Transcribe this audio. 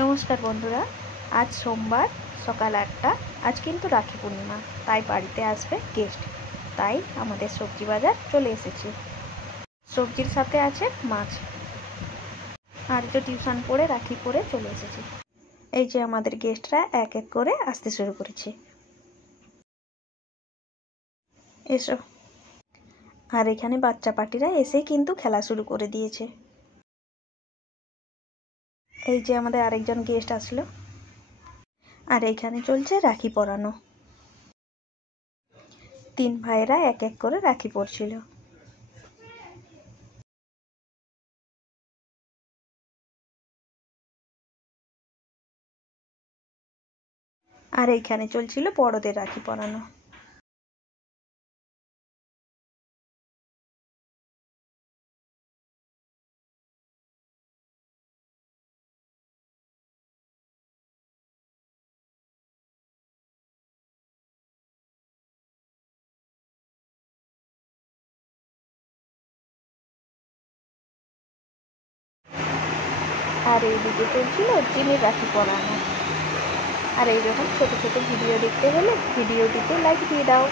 নমস্কার বন্ধুরা, আজ সোমবার সকাল ৮টা। আজ কিন্তু রাখি পূর্ণিমা, তাই বাড়িতে আসবে গেস্ট, তাই আমাদের সবজি বাজার চলে এসেছি। সবজির সাথে আছে মাছ। আর তো টিউশন পড়ে রাখি পরে চলে এসেছি। এই যে আমাদের গেস্টরা এক এক করে আসতে শুরু করেছে। এসো। আর এখানে বাচ্চা পার্টিরা এসে কিন্তু খেলা শুরু করে দিয়েছে। এই যে আমাদের আরেকজন গেস্ট আসলো। আর এখানে চলছে রাখি পরানো। 3 ভাইয়েরা এক এক করে রাখি পরছিল। আর এইখানে চলছিল বড়দের রাখি পরানো। আর এইদিকে চলছিল জিমির রাখি পরানো। আর এইরকম ছোট ছোট ভিডিও দেখতে হলে ভিডিওটিতে লাইক দিয়ে দাও।